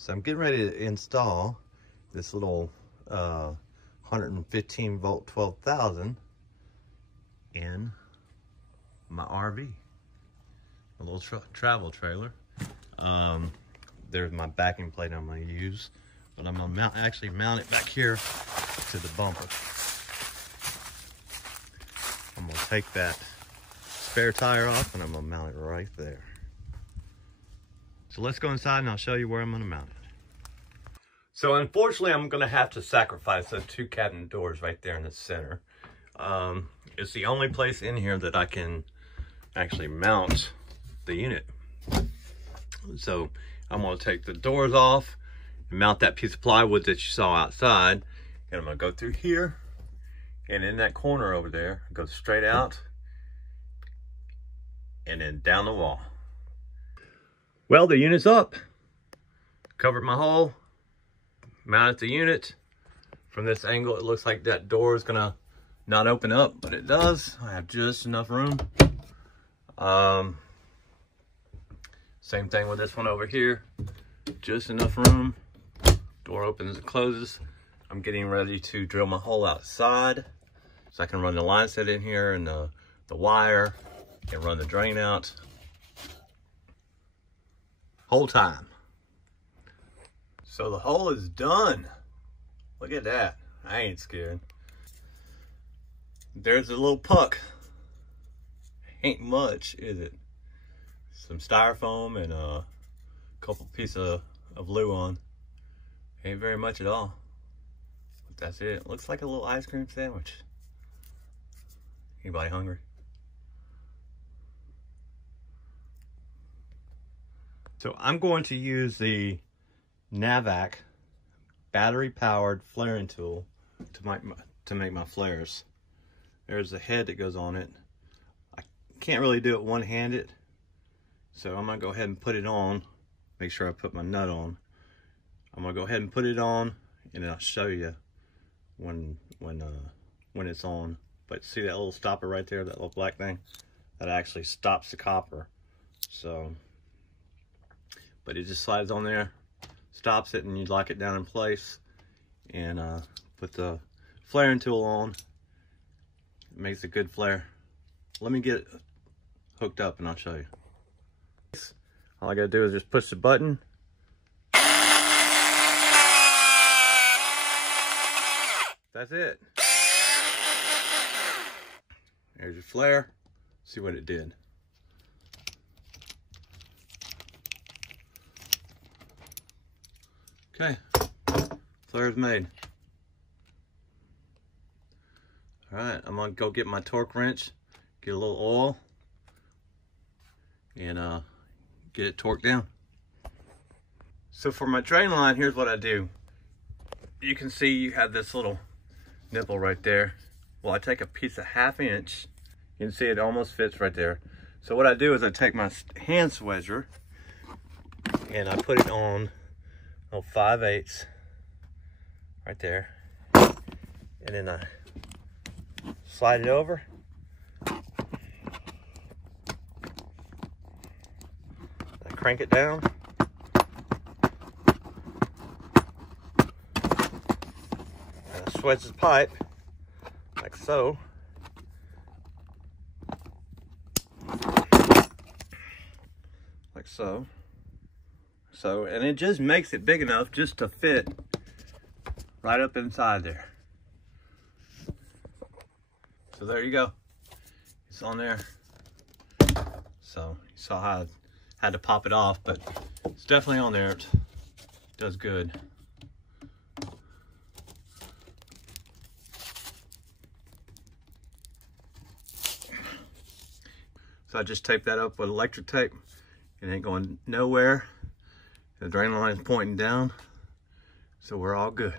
So I'm getting ready to install this little 115 volt 12,000 in my RV, a little travel trailer. There's my backing plate I'm going to use, but I'm going to actually mount it back here to the bumper. I'm going to take that spare tire off and I'm going to mount it right there. So let's go inside and I'll show you where I'm going to mount it. So unfortunately, I'm going to have to sacrifice those two cabinet doors right there in the center. It's the only place in here that I can actually mount the unit. So I'm going to take the doors off and mount that piece of plywood that you saw outside. And I'm going to go through here and in that corner over there, go straight out and then down the wall. Well, the unit's up. Covered my hole, mounted the unit. From this angle, it looks like that door is gonna not open up, but it does. I have just enough room. Same thing with this one over here. Just enough room. Door opens and closes. I'm getting ready to drill my hole outside so I can run the line set in here and the wire and run the drain out. Whole time. So the hole is done. Look at that. I ain't scared. There's a little puck. Ain't much, is it? Some styrofoam and a couple pieces of glue on. Ain't very much at all. But that's it. Looks like a little ice cream sandwich. Anybody hungry? So I'm going to use the Navac battery-powered flaring tool to make my flares. There's the head that goes on it. I can't really do it one-handed, so I'm gonna go ahead and put it on. Make sure I put my nut on. I'm gonna go ahead and put it on, and then I'll show you when it's on. But see that little stopper right there, that little black thing? That actually stops the copper. So. But it just slides on there, stops it, and you lock it down in place and put the flaring tool on. It makes a good flare. Let me get it hooked up and I'll show you. All I gotta do is just push the button. That's it. There's your flare. See what it did. Okay, flare's made. All right, I'm gonna go get my torque wrench, get a little oil, and get it torqued down. So for my drain line, here's what I do. You can see you have this little nipple right there. Well, I take a piece of 1/2 inch. You can see it almost fits right there. So what I do is I take my hand swedger and I put it on 5/8 right there, and then I slide it over. I crank it down. And I swedge the pipe like so. Like so. And it just makes it big enough just to fit right up inside there. So there you go. It's on there. So you saw how I had to pop it off, but it's definitely on there. It does good. So I just taped that up with electric tape. It ain't going nowhere. The drain line is pointing down, so we're all good.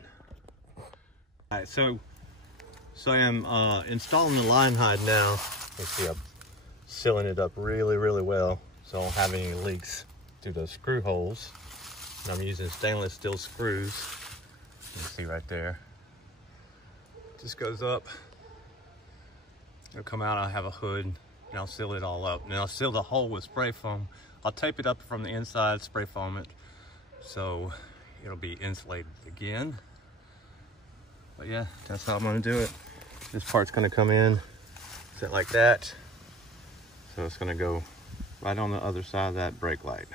All right, so I am installing the line hide now. You see I'm sealing it up really, really well, so I don't have any leaks through those screw holes. And I'm using stainless steel screws. You can see right there. Just goes up. It'll come out, I'll have a hood, and I'll seal it all up. And I'll seal the hole with spray foam. I'll tape it up from the inside, spray foam it. So it'll be insulated again. But yeah, that's how I'm gonna do it. This part's gonna come in, sit like that. So it's gonna go right on the other side of that brake light.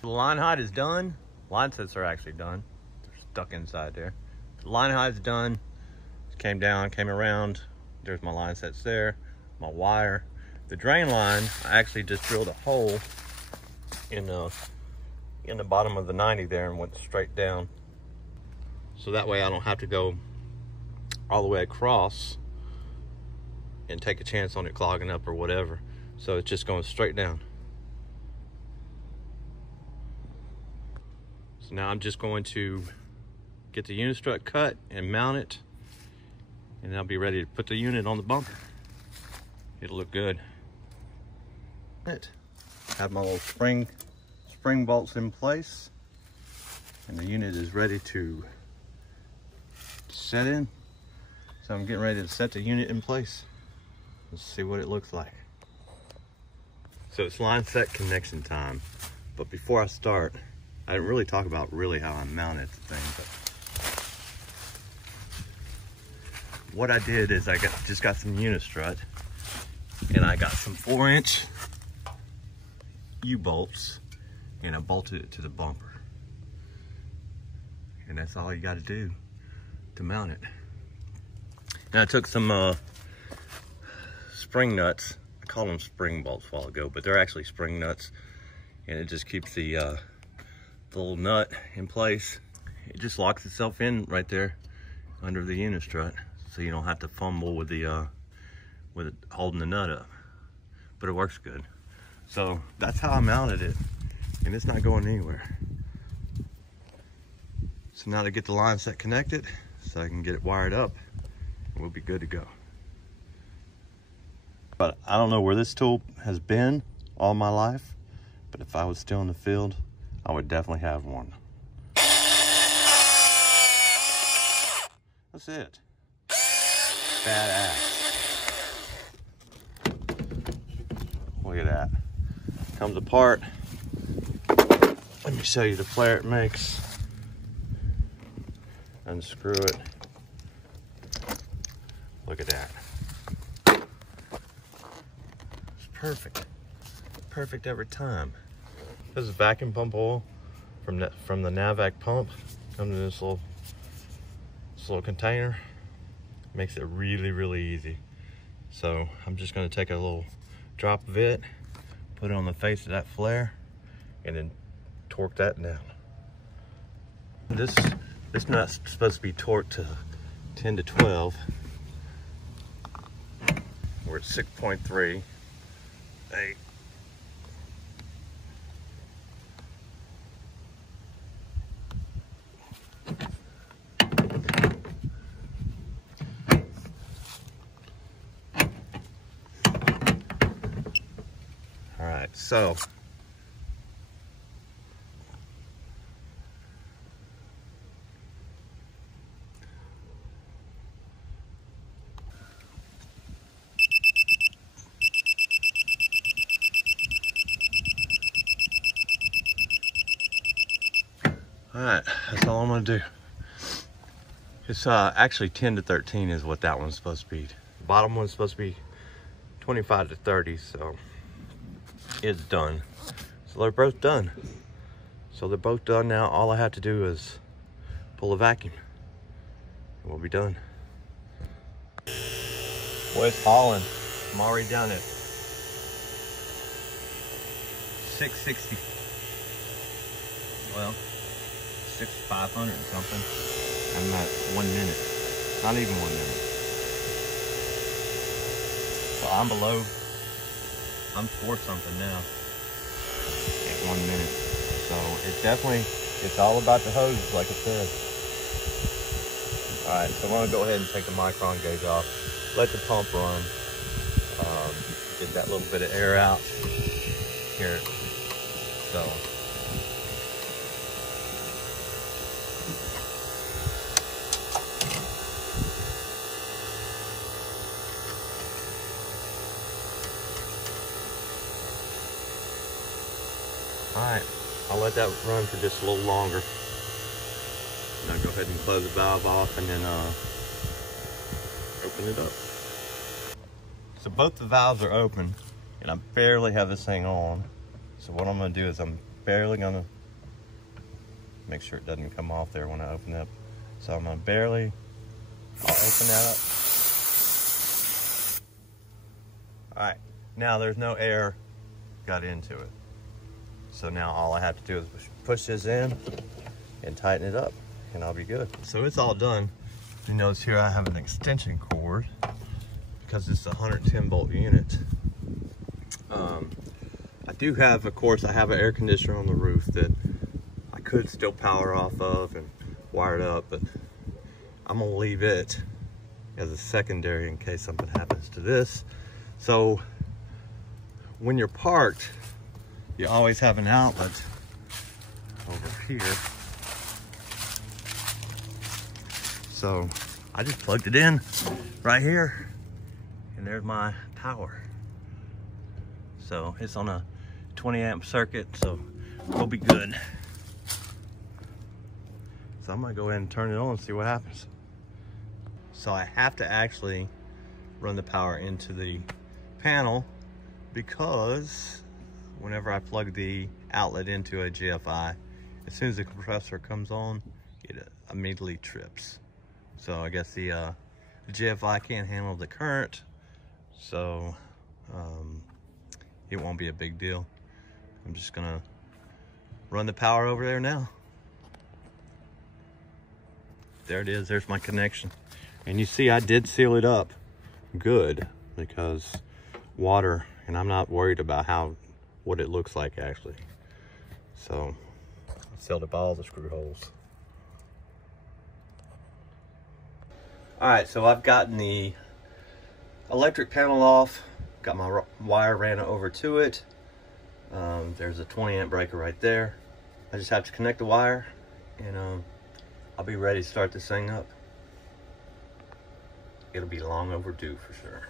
The line height is done. Line sets are actually done. They're stuck inside there. The line height is done. Came down, came around. There's my line sets there, my wire. The drain line, I actually just drilled a hole in the bottom of the 90 there and went straight down. So that way I don't have to go all the way across and take a chance on it clogging up or whatever. So it's just going straight down. So now I'm just going to get the unit strut cut and mount it, and I'll be ready to put the unit on the bumper. It'll look good. Have my little spring bolts in place, and the unit is ready to set in. So I'm getting ready to set the unit in place. Let's see what it looks like. So it's line set connection time. But before I start, I didn't really talk about how I mounted the thing. But what I did is I just got some unit strut, and I got some 4-inch U-bolts, and I bolted it to the bumper. And that's all you got to do to mount it. And I took some spring nuts. I called them spring bolts a while ago, but they're actually spring nuts, and it just keeps the little nut in place. It just locks itself in right there under the unit strut, so you don't have to fumble with it holding the nut up. But it works good. So that's how I mounted it, and it's not going anywhere. So now to get the line set connected so I can get it wired up, we'll be good to go. But I don't know where this tool has been all my life, but if I was still in the field, I would definitely have one. That's it. Badass. Look at that. Comes apart. Let me show you the flare it makes. Unscrew it. Look at that. It's perfect. Perfect every time. This is vacuum pump oil from the NavVac pump. Comes in this little container. Makes it really, really easy. So I'm just gonna take a little drop of it, put it on the face of that flare, and then torque that down. This nut's supposed to be torqued to 10 to 12. We're at 6.3. Hey. All right, so Alright, that's all I'm gonna do. It's actually 10 to 13 is what that one's supposed to be. The bottom one's supposed to be 25 to 30, so it's done. So they're both done. So they're both done now. All I have to do is pull a vacuum and we'll be done. Boy, it's hauling. I'm already down at 660. Well, 6,500 and something. I'm at 1 minute. Not even 1 minute. So I'm below. I'm 4 something now at 1 minute. So it's all about the hose, like I said. All right, so I'm gonna go ahead and take the micron gauge off, let the pump run, get that little bit of air out here. So. Alright, I'll let that run for just a little longer. Now go ahead and close the valve off and then open it up. So both the valves are open and I barely have this thing on. So what I'm gonna do is I'm barely gonna make sure it doesn't come off there when I open it up. So I'm gonna I'll open that up. Alright, now there's no air got into it. So now all I have to do is push this in and tighten it up and I'll be good. So it's all done. You notice here I have an extension cord because it's a 110 volt unit. I do have, of course, I have an air conditioner on the roof that I could still power off of and wire it up, but I'm gonna leave it as a secondary in case something happens to this. So when you're parked, you always have an outlet over here. So I just plugged it in right here and there's my power. So it's on a 20 amp circuit, so we'll be good. So I'm gonna go ahead and turn it on and see what happens. So I have to actually run the power into the panel because whenever I plug the outlet into a GFI, as soon as the compressor comes on, it immediately trips. So I guess the GFI can't handle the current, so it won't be a big deal. I'm just gonna run the power over there now. There it is, there's my connection. And you see I did seal it up good because water, and I'm not worried about what it looks like actually. So I sealed up all the screw holes. All right, so I've gotten the electric panel off, got my wire ran over to it. There's a 20 amp breaker right there. I just have to connect the wire and I'll be ready to start this thing up. It'll be long overdue for sure.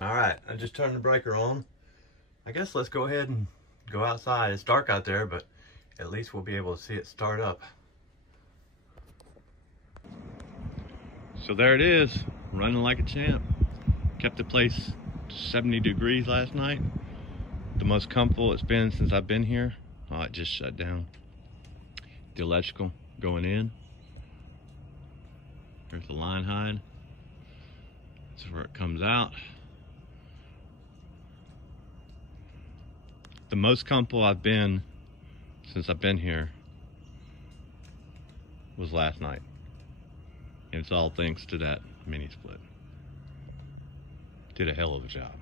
All right, I just turned the breaker on. I guess let's go ahead and go outside. It's dark out there, but at least we'll be able to see it start up. So there it is, running like a champ. Kept the place 70 degrees last night. The most comfortable it's been since I've been here. Oh, it just shut down. The electrical going in. Here's the line hide. This is where it comes out. The most comfortable I've been since I've been here was last night. And it's all thanks to that mini split. Did a hell of a job.